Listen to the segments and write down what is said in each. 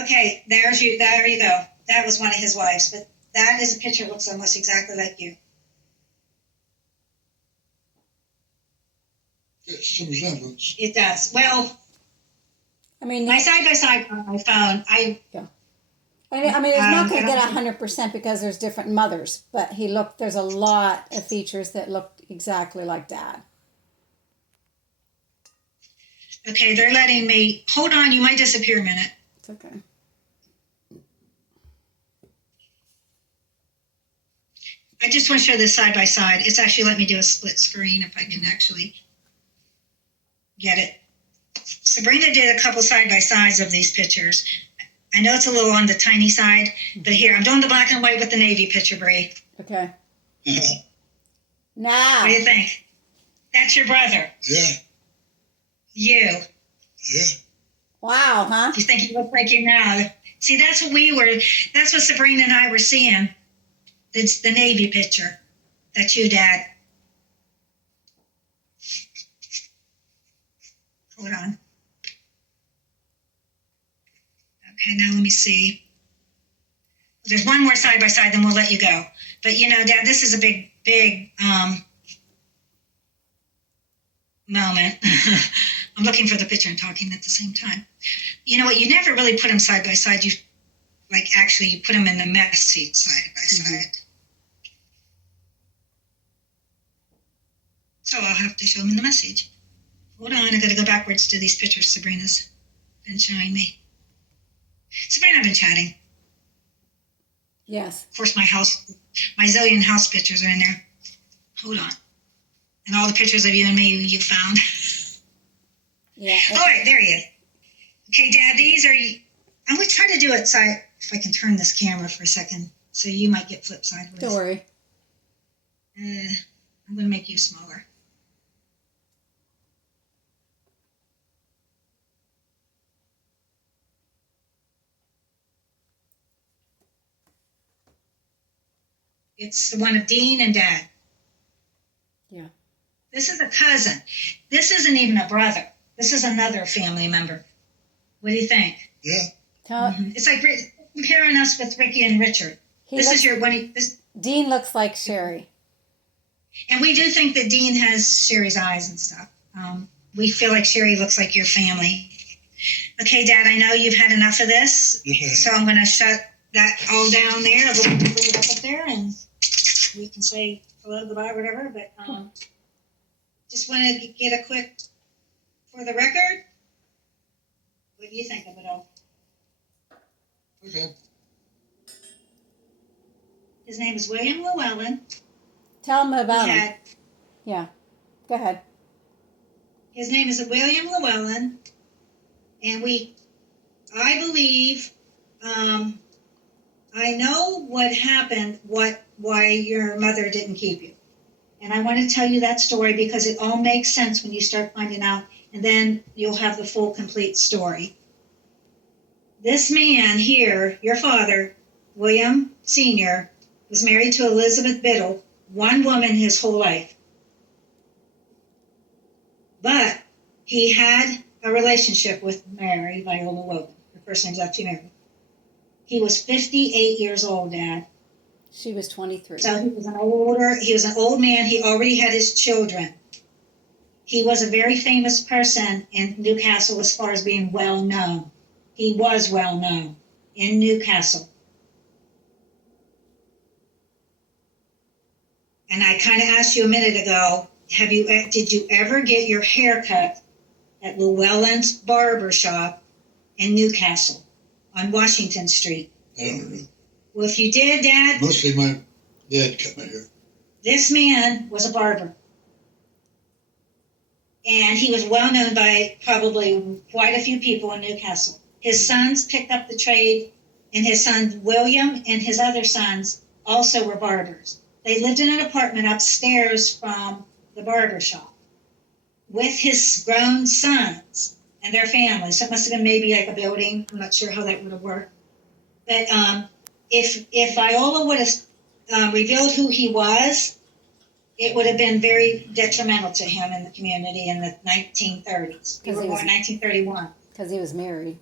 Okay, there you go. That was one of his wives, but that is a picture that looks almost exactly like you. It's some resemblance. It does. Well, I mean, my side-by-side on my phone, it's not going to get 100% because there's different mothers, but there's a lot of features that look exactly like Dad. Okay, they're letting me, hold on, you might disappear a minute. It's okay. I just want to show this side by side. It's actually let me do a split screen if I can actually get it. Sabrina did a couple side by sides of these pictures. I know it's a little on the tiny side, but here, I'm doing the black and white with the navy picture, Bree. Okay. What do you think? That's your brother. Yeah. You. Yeah. Wow, huh? You think you look like you now. See, that's what Sabrina and I were seeing. It's the navy picture. That's you, Dad. Hold on. Okay, now let me see. There's one more side by side, then we'll let you go. But Dad, this is a big moment. I'm looking for the picture and talking at the same time. You know what? You never really put them side by side. You put them in the mess seat side by side. So I'll have to show them the message. Hold on, I got to go backwards to these pictures Sabrina's been showing me. Sabrina, I've been chatting. Yes. Of course, my zillion house pictures are in there. Hold on. And all the pictures of you and me you found. Yeah. All right, there he is. Okay, Dad, these are, I'm going to try to do it side, if I can turn this camera for a second, so you might get flipped sideways. Don't worry. I'm going to make you smaller. It's the one of Dean and Dad. Yeah. This is a cousin. This isn't even a brother. This is another family member. What do you think? Yeah. It's like comparing us with Ricky and Richard. Dean looks like Sherry. And we do think that Dean has Sherry's eyes and stuff. We feel like Sherry looks like your family. Okay, Dad, I know you've had enough of this, so I'm going to shut that all down there. I'll bring it up there, and we can say hello, goodbye, whatever. But just want to get a quick, for the record, what do you think of it all? Okay. His name is William Llewellyn. Tell him about him. Yeah. Go ahead. His name is William Llewellyn, and I believe, I know what happened, why your mother didn't keep you. And I want to tell you that story because it all makes sense when you start finding out, and then you'll have the full, complete story. This man here, your father, William Sr., was married to Elizabeth Biddle, one woman his whole life. But he had a relationship with Mary Viola Logan. Her first name's actually Mary. He was 58 years old, Dad. She was 23. So he was an old man. He already had his children. He was a very famous person in Newcastle as far as being well known. He was well known in Newcastle. And I kind of asked you a minute ago, did you ever get your hair cut at Llewellyn's Barber Shop in Newcastle on Washington Street? I don't know. Well, if you did, Dad. Mostly my dad cut my hair. This man was a barber. And he was well known by probably quite a few people in Newcastle. His sons picked up the trade, and his son William and his other sons also were barbers. They lived in an apartment upstairs from the barber shop with his grown sons and their families. So it must have been maybe like a building. I'm not sure how that would have worked. But if Viola would have revealed who he was, it would have been very detrimental to him in the community in the 1930s. He was born in 1931. Because he was married.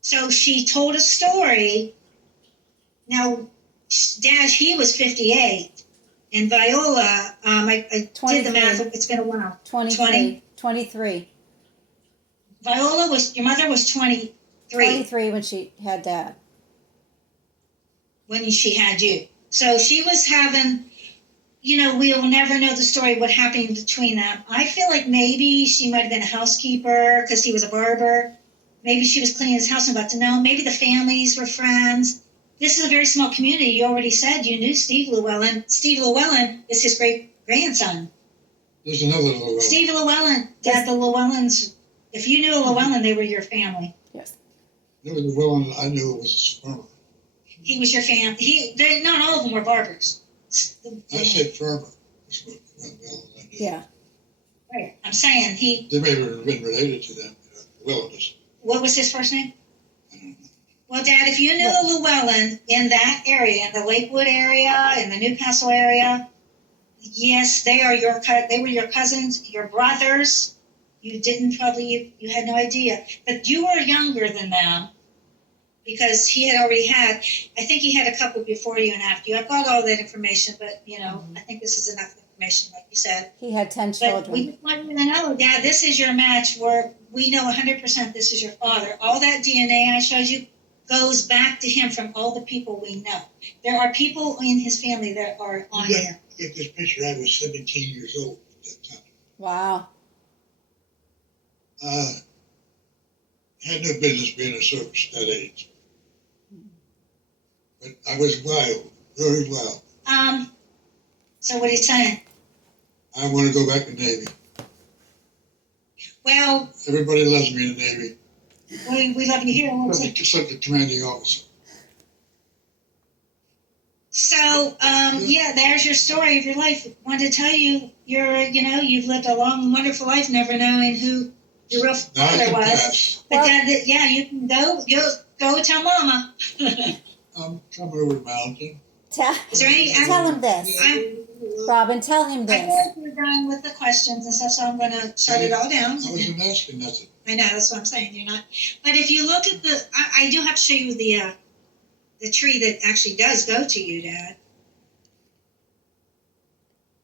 So she told a story. Now, Dad, he was 58. And Viola, I did 23. the math, it's been a while. 23. 23. Viola your mother was 23 23 when she had Dad. when she had you. So she was having, we'll never know the story, what happened between them. I feel like maybe she might have been a housekeeper because he was a barber. Maybe she was cleaning his house and got to know him. Maybe the families were friends. This is a very small community. You already said you knew Steve Llewellyn. Steve Llewellyn is his great-grandson. There's another Llewellyn. Steve Llewellyn, Dad, the Llewellyns, if you knew a Llewellyn, they were your family. Yes. The Llewellyn I knew was a farmer. He was your family. Not all of them were barbers. I said farmer. That's what Llewellyn I knew. Yeah. Right. I'm saying They may have been related to them. Llewellyns. what was his first name? I don't know. Well, Dad, if you knew a Llewellyn in that area, in the Lakewood area, in the Newcastle area, yes, they were your cousins, your brothers. You had no idea. But you were younger than them because he had already I think he had a couple before you and after you. I've got all that information, but, I think this is enough information, like you said. He had 10 But children. we just want you to know, Dad, this is your match where we know 100% this is your father. All that DNA I showed you goes back to him from all the people we know. There are people in his family that are on here. Look at this picture. I was 17 years old at that time. Wow. Had no business being a service at that age. But I was wild, very wild. So what are you saying? I want to go back to the Navy. Well, Everybody loves me in the Navy. we love you here. Except the commanding officer. So, there's your story of your life. Wanted to tell you, you've lived a long, wonderful life, never knowing who your real Now I father can was. pass. But Dad, you can go tell Mama. I'm coming over the mountain. Is there any? Tell him this. Robin, tell him I this. feel like we're done with the questions and stuff, so I'm going to shut it all down. I wasn't asking nothing. I know, that's what I'm saying. You're not. But if you look at I do have to show you the tree that actually does go to you, Dad.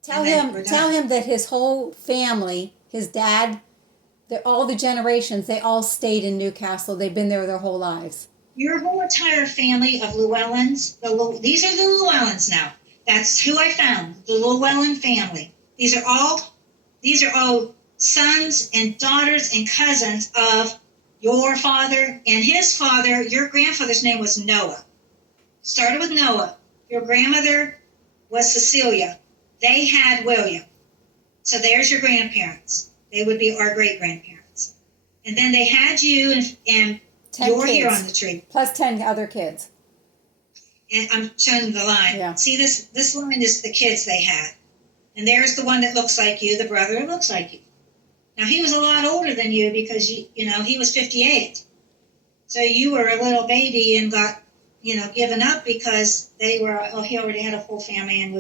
Tell And then him we're done. tell him that his whole family, his dad, all the generations, they all stayed in Newcastle. They've been there their whole lives. Your whole entire family of Llewellyns, these are the Llewellyns now. That's who I found, the Llewellyn family. These are all sons and daughters and cousins of your father and his father. Your grandfather's name was Noah. Started with Noah. Your grandmother was Cecilia. They had William. So there's your grandparents. They would be our great-grandparents. And then they had you, and 10 you're kids. here on the tree. Plus 10 other kids. And I'm showing the line. Yeah. See, this line is the kids they had. And there's the one that looks like you, the brother that looks like you. Now, he was a lot older than you because, he was 58. So you were a little baby and got, given up because he already had a full family and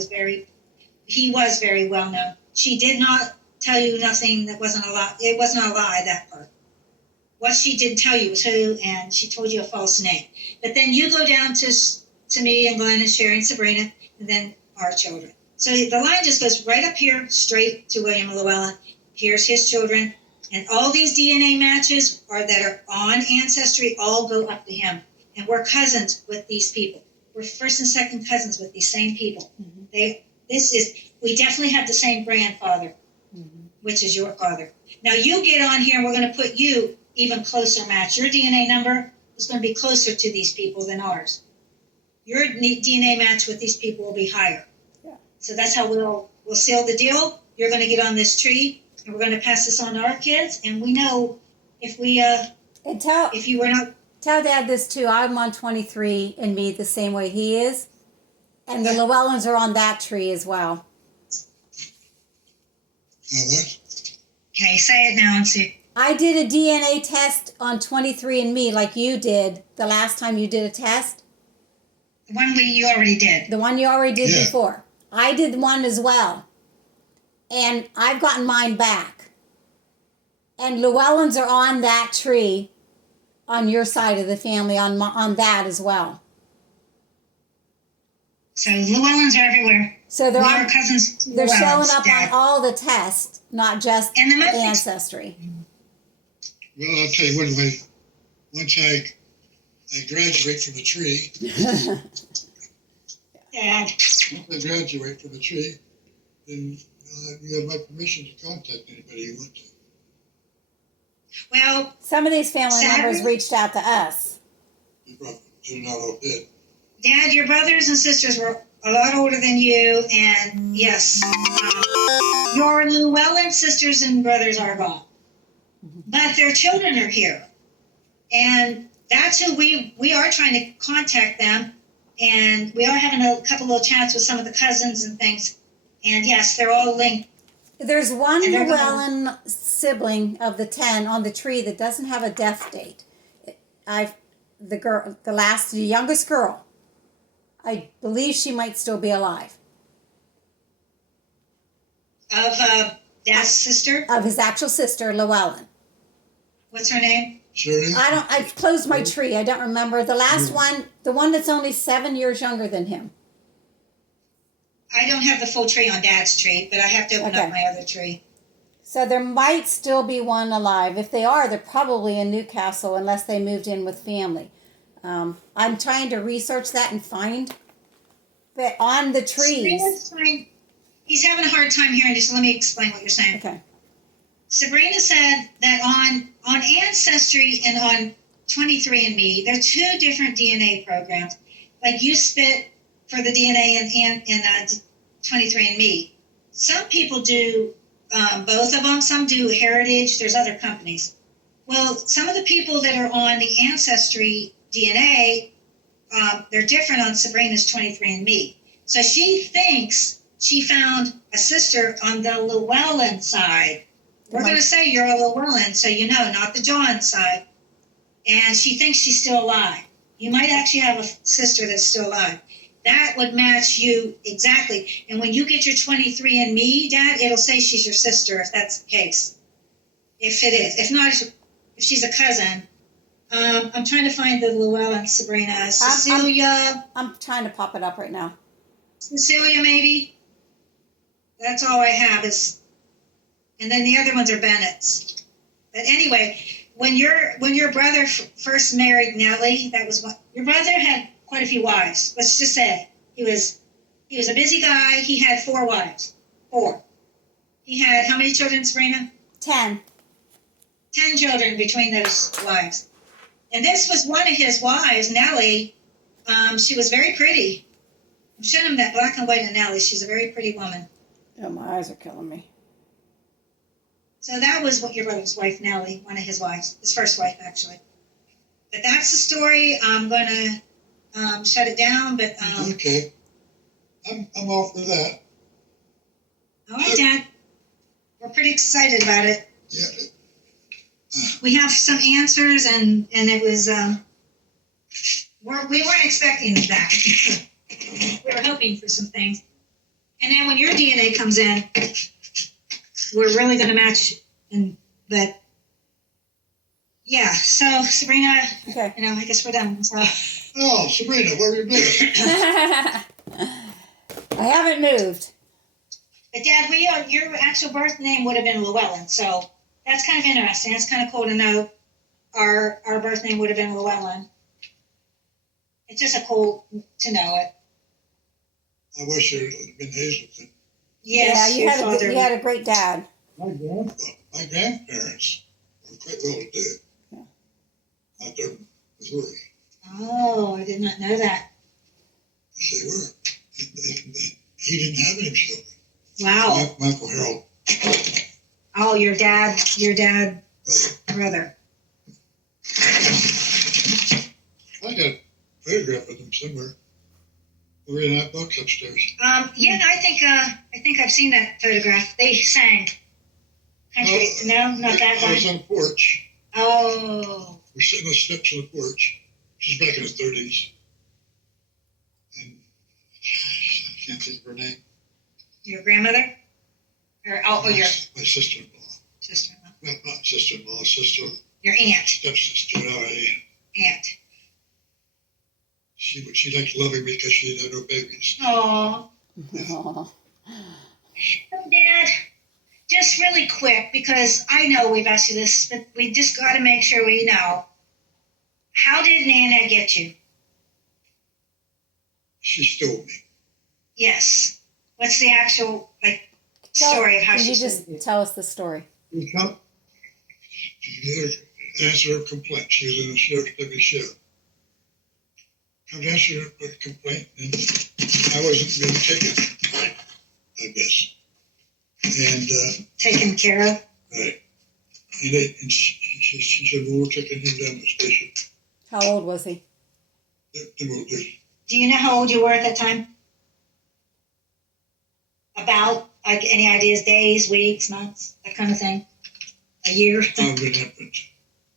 he was very well known. She did not tell you nothing that wasn't a lie. It wasn't a lie, that part. What she didn't tell you was who, and she told you a false name. But then you go down to me and Glenn and Sherry and Sabrina, and then our children. So the line just goes right up here, straight to William Llewellyn. Here's his children. And all these DNA matches that are on Ancestry all go up to him. And we're cousins with these people. We're first and second cousins with these same people. Mm-hmm. We definitely have the same grandfather, which is your father. Now you get on here and we're going to put you even closer match. Your DNA number is going to be closer to these people than ours. Your DNA match with these people will be higher. Yeah. So that's how we'll seal the deal. You're going to get on this tree, and we're going to pass this on to our kids. And we know if you were not. Tell Dad this too. I'm on 23 and me the same way he is. And the Llewellyns are on that tree as well. What? Okay, say it now and see. I did a DNA test on 23andMe like you did the last time you did a test. The one you already did. The one you already did Yeah. before. I did one as well. And I've gotten mine back. And Llewellyns are on that tree. on your side of the family on that as well. So Llewellyns are everywhere. So We are cousins. to they're showing Llewellyns, up Dad. on all the tests, not just And the most ancestry. Well, I'll tell you what, once I graduate from the tree, Dad. once I graduate from the tree, then you have my permission to contact anybody you want to. Well, Some of these family Sadly- members reached out to us. You probably do not all did. Dad, your brothers and sisters were a lot older than you, and yes, your Llewellyn sisters and brothers are gone, but their children are here, and that's who we are trying to contact them, and we are having a couple little chats with some of the cousins and things, and yes, they're all linked. There's one And they're Llewellyn sibling of the 10 on the tree that doesn't have a death date. The youngest girl. I believe she might still be alive. Of Dad's sister. Of his actual sister, Llewellyn. What's her name? Shirley? I've closed my tree. I don't remember. The last one, the one that's only 7 years younger than him. I don't have the full tree on Dad's tree, but I have to open Okay. up my other tree. So there might still be one alive. If they are, they're probably in Newcastle unless they moved in with family. I'm trying to research that and find. But on the trees. Sabrina's trying- He's having a hard time hearing you, so let me explain what you're saying. Okay. Sabrina said that on Ancestry and on 23andMe, there are two different DNA programs. Like you spit for the DNA in 23andMe. Some people do both of them. Some do Heritage. There's other companies. Well, some of the people that are on the Ancestry DNA, they're different on Sabrina's 23andMe. So she thinks she found a sister on the Llewellyn side. We're going to say you're a Llewellyn, so you know, not the John side. And she thinks she's still alive. You might actually have a sister that's still alive. That would match you exactly. And when you get your 23andMe, Dad, it'll say she's your sister if that's the case. If it is. If not, if she's a cousin. I'm trying to find the Llewellyn, Sabrina. Cecilia. I'm trying to pop it up right now. Cecilia, maybe. That's all I have is, and then the other ones are Bennett's. But anyway, when your brother first married Nellie, that was what your brother had quite a few wives. Let's just say he was a busy guy. He had 4 wives. 4. He had how many children, Sabrina? 10. 10 children between those wives. And this was one of his wives, Nellie. She was very pretty. I'm showing him that black and white of Nellie. She's a very pretty woman. Oh, my eyes are killing me. So that was what your brother's wife, Nellie, one of his wives, his first wife, actually. But that's the story. I'm going to shut it down. But Okay. I'm all for that. all right, Dad. We're pretty excited about it. Yeah. We have some answers, and it was we weren't expecting that. We were hoping for some things, and then when your DNA comes in, we're really going to match. But yeah, so Sabrina, Okay. I guess we're done. So Oh, Sabrina, where have you been? I haven't moved. but Dad, your actual birth name would have been Llewellyn, so that's kind of interesting. That's kind of cool to know. Our birth name would have been Llewellyn. It's just cool to know it. I wish it had been Hazelton. Yes, yeah, your father. you had a great dad. My grandparents were quite well to do out there in Missouri. Oh, I did not know that. Yes, they were. He didn't have any children. Wow. My Uncle Harold, Oh, your dad, brother. I got a photograph of them somewhere. We're in that box upstairs. Yeah, I think I've seen that photograph. They sang. Country? No, not that I was one. on the porch. Oh, We're sitting on the steps on the porch. This is back in the 30s. And gosh, I can't think of her name. your grandmother? Or your My sister-in-law. sister-in-law? Well, not sister-in-law, sister, Your aunt? stepsister. No, aunt? She liked loving me because she had no babies. Oh, Aw. Dad, just really quick, because I know we've asked you this, but we just got to make sure we know. How did Nana get you? She stole me. Yes. What's the actual story of how Can she you stole just you? tell us the story? She come to answer a complaint. She was in the sheriff's deputy sheriff. Come to answer a complaint, and I wasn't being taken, I guess. And Taken care of? right. And she said, well, we're taking him down to the station. How old was he? Then we'll do. Do you know how old you were at that time? About, any ideas, days, weeks, months, that kind of thing? A year? How it happened.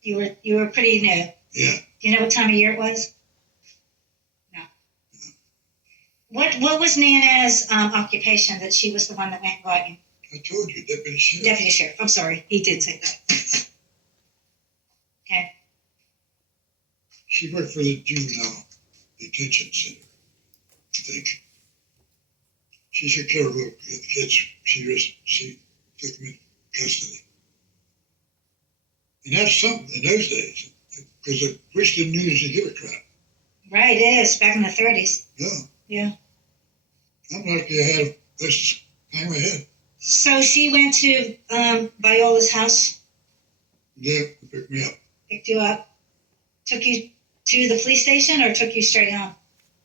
You were pretty new. Yeah. Do you know what time of year it was? No. What was Nana's occupation that she was the one that went and got you? I told you, deputy sheriff. Deputy sheriff. I'm sorry, he did say that. Okay. She worked for the juvenile detention center, I think. She took care of little kids. She took them in custody. And that's something in those days, because the police didn't usually give a crap. Right, it is, back in the 30s. No. Yeah. I'm lucky I had a place to hang my head. So she went to Viola's house, Yeah, picked me up. picked you up, took you to the police station, or took you straight home?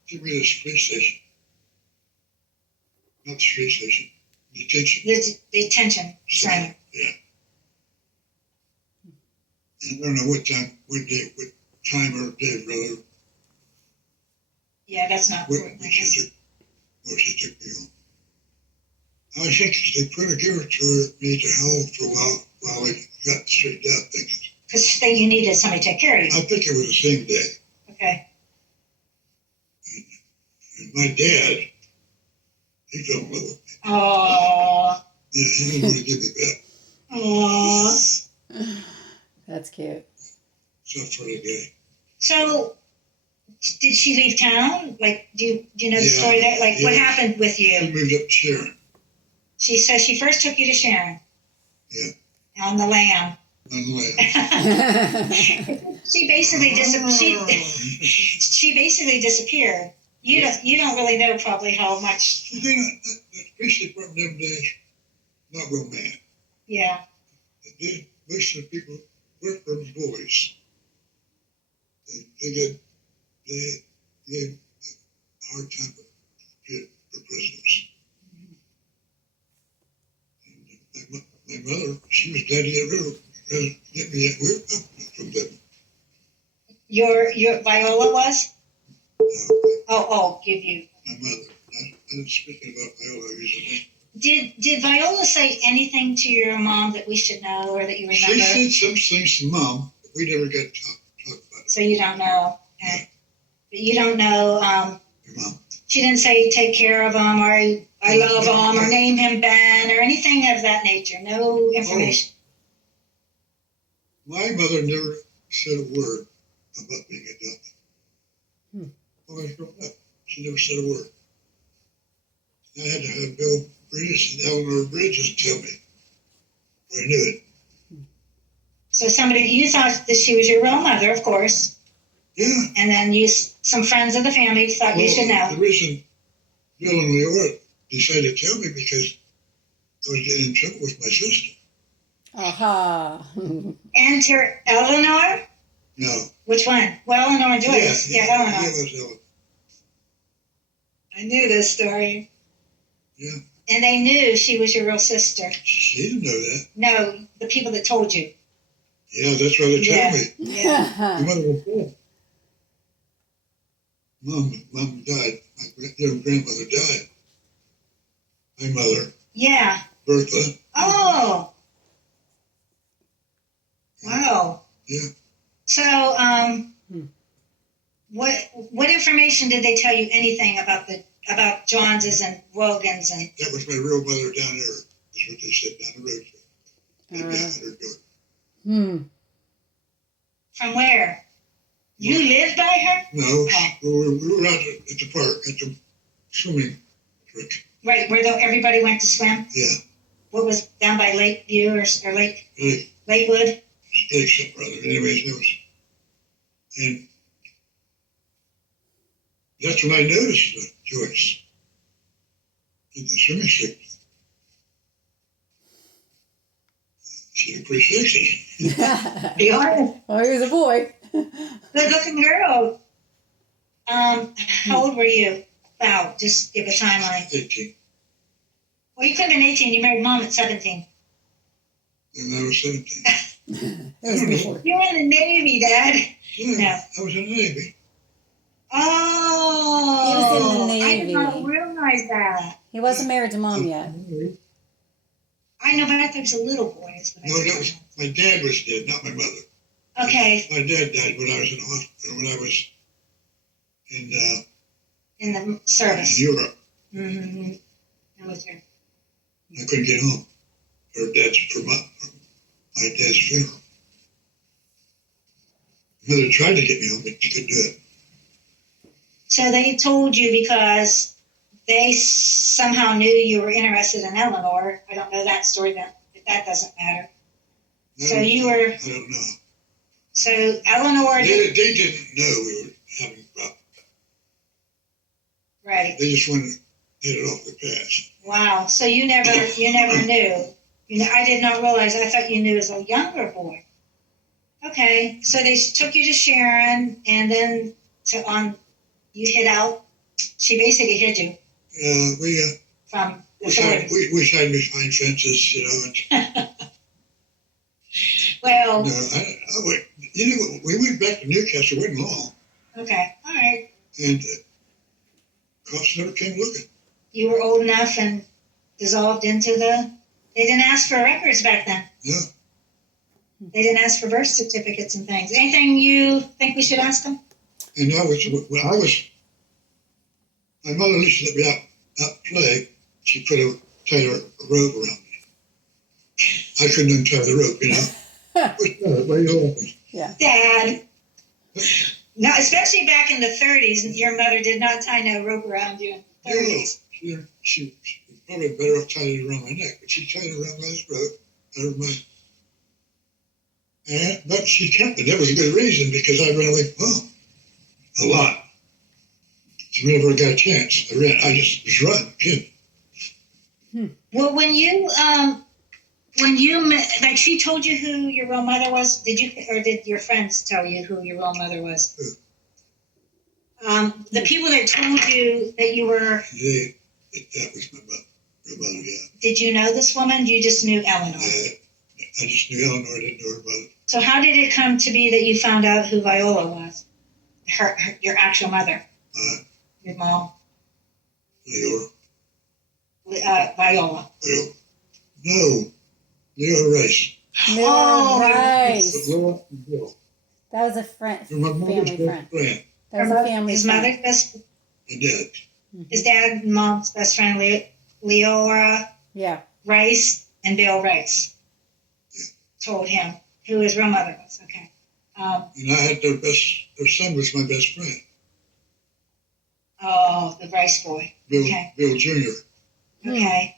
Took me to the police station. Not the police station. Detention. The detention center. Yeah. And I don't know what time or day, brother. Yeah, that's not What important, I guess. she took me home. I think they put a giver to me to home for a while I got straightened out thinking. Because you needed somebody to take care of you. I think it was the same day. Okay. And my dad, he fell in love with me. Oh. Yeah, he didn't want to give me back. Oh. That's cute. So for the guy. So, did she leave town? Like, do you know the Yeah, story there? Like, what yeah. happened with He you? moved up to Sharon. She first took you to Sharon. Yeah. On the lam. On the land. She basically she basically disappeared. You don't really know probably how much. The thing, the police department them days, not real man. Yeah. Most of the people work for bullies. They gave a hard time for prisoners. And my mother, she was glad to get me that whip from them. Your Viola was? Give you. My mother. I didn't speak about Viola usually. Did Viola say anything to your mom that we should know or that you remember? She said some things to Mom, but we never got to talk about it. So you don't know. But you don't know. Your mom. She didn't say take care of him or I love him or name him Ben or anything of that nature. No information. My mother never said a word about being adopted. When I was growing up, she never said a word. I had to have Bill Bridges and Eleanor Bridges tell me. I knew it. So you thought that she was your real mother, of course, Yeah. and then some friends of the family thought you should know. The reason Bill and Leora decided to tell me because I was getting in trouble with my sister. Aha. And her Eleanor? No. Which one? Well, Eleanor and Joyce. Yeah, Eleanor. Yeah, it was Eleanor. I knew this story. Yeah. And they knew she was your real sister. She didn't know that. No, the people that told you. Yeah, that's why they Yeah. told me. Yeah. Your mother was dead. Mom died. Your grandmother died. My mother, Yeah. Bertha. Oh. Wow. Yeah. So, what information did they tell you? Anything about Johns's and Wogan's and? That was my real mother down there. Is what they said down the road. Maybe 100 north. From where? You lived by her? No, Oh. we were out at the park, at the swimming creek. Right, where everybody went to swim? Yeah, What was down by Lakeview or Lake Lake, Lakewood? Lake something or other. Anyways, there was, and that's when I noticed that Joyce in the swimming suit. She looked pretty sexy. Be honest. Oh, he was a boy. Good looking girl. How old were you? Wow, just give a timeline. 18. Well, you could have been 18. You married mom at 17. And I was 17. It was before. You were in the Navy, Dad. Yeah, No. I was in the Navy. Oh. He was in the I did not Navy. realize that. He wasn't married to mom yet. I know, but I thought he was a little boy. Is what I No, that thought. was, my dad was dead, not my mother. Okay, My dad died when I was in the hospital, when I was in the in service. Europe. Mm-hmm. Military. I couldn't get home for my dad's funeral. Mother tried to get me home, but she couldn't do it. So they told you because they somehow knew you were interested in Eleanor. I don't know that story, but that doesn't matter. So you were, I don't know. so Eleanor, They didn't know we were having a problem. right. They just wanted to get it off the pass. Wow. So you never knew. You know, I did not realize. I thought you knew as a younger boy. Okay. So they took you to Sharon, and then you hid out. She basically hid you We from the wish I authorities. had behind fences, you know. And, Well, no, I went. You know, we went back to Newcastle. It wasn't long, okay. All right. and cops never came looking. You were old enough and dissolved into the. They didn't ask for records back then. No, They didn't ask for birth certificates and things. Anything you think we should ask them? and I was when I was. My mother used to let me out play. She put tied a rope around me. I couldn't untie the rope, you know. What happened? Yeah. Dad. No, especially back in the 30s, your mother did not tie no rope around you in the 30s. She was probably better off tying it around my neck, but she tied it around my throat. But she kept it. That was a good reason because I ran away from home a lot. So whenever I got a chance, I just was running, kid. Well, when you met, like she told you who your real mother was, did your friends tell you who your real mother was? The people that told you that you were, That was my real mother, yeah. did you know this woman? You just knew Eleanor. I just knew Eleanor, I didn't know her mother. So how did it come to be that you found out who Viola was? Your actual mother, your mom, Leo. Viola. No, Leo Rice. Miller Oh, Rice. Leo and Bill. That was a friend, They're my mother's family best friend. That was a family His friend. mother's best, My dad. his dad and mom's best friend, Leora Yeah. Rice and Bill Rice. Told him who his real mother was. Okay. And I had their son was my best friend, Oh, the Rice boy. Bill, Okay. Bill Jr. Okay.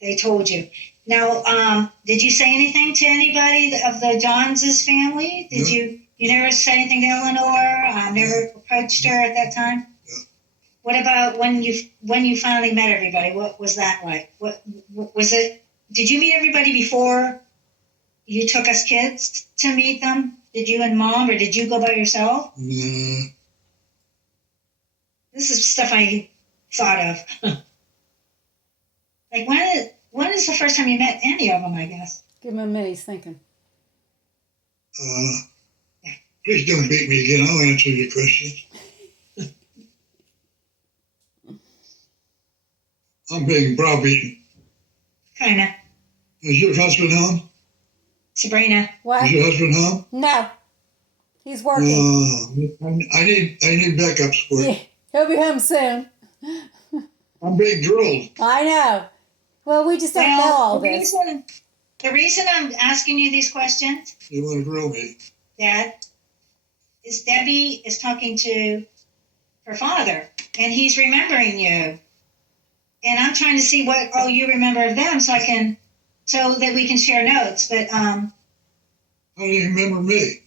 They told you. Now, did you say anything to anybody of the Johns' family? Did No. you never say anything to Eleanor? Never approached her at that time? No. What about when you finally met everybody? What was that like? What was it? Did you meet everybody before you took us kids to meet them? Did you and Mom, or did you go by yourself? Nah, This is stuff I thought of. Like when is the first time you met any of them? I guess. Give him a minute, he's thinking. please don't beat me again. I'll answer your questions. I'm being browbeaten. Kinda. Is your husband home? Sabrina. What? Is your husband home? No. He's working. I need backup support. Yeah. He'll be home soon. I'm being drilled. I know. Well, we just don't know all this. The reason I'm asking you these questions, You want to drill me? Dad, is Debbie is talking to her father, and he's remembering you. And I'm trying to see what all you remember of them, so that we can share notes. But How do you remember me?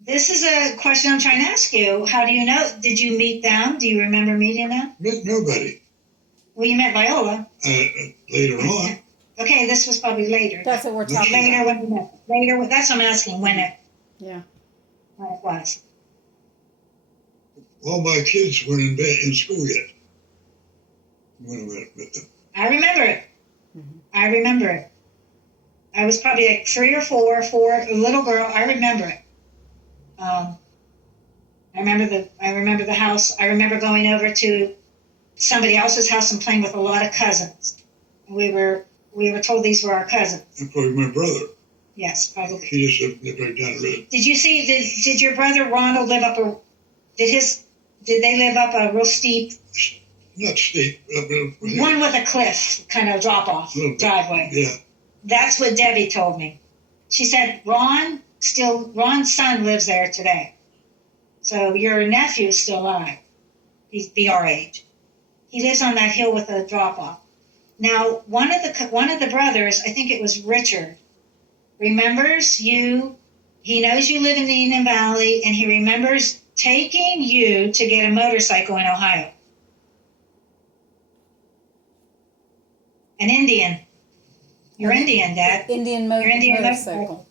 this is a question I'm trying to ask you. How do you know? Did you meet them? Do you remember meeting them? Met nobody. Well, you met Viola. Later on. Okay, this was probably later. That's what we're talking Later about. when you met. Later, that's what I'm asking. When it Yeah. was. All my kids weren't in school yet when I met them. I remember it. Mhm. I remember it. I was probably like 3 or 4, a little girl. I remember it. I remember the house. I remember going over to somebody else's house and playing with a lot of cousins. We were told these were our cousins. And probably my brother. Yes, probably. He just lived right down the road. Did you see? Did your brother Ronald live up a? Did they live up a real steep? Not steep. One with a cliff, kind of drop off driveway. Yeah. That's what Debbie told me. She said Ron's son lives there today. So your nephew is still alive. He'd be our age. He lives on that hill with a drop off. Now, one of the brothers, I think it was Richard, remembers you. He knows you live in the Indian Valley, and he remembers taking you to get a motorcycle in Ohio. An Indian. You're Indian, Dad. Indian Your Indian motorcycle.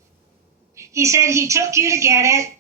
He said he took you to get it,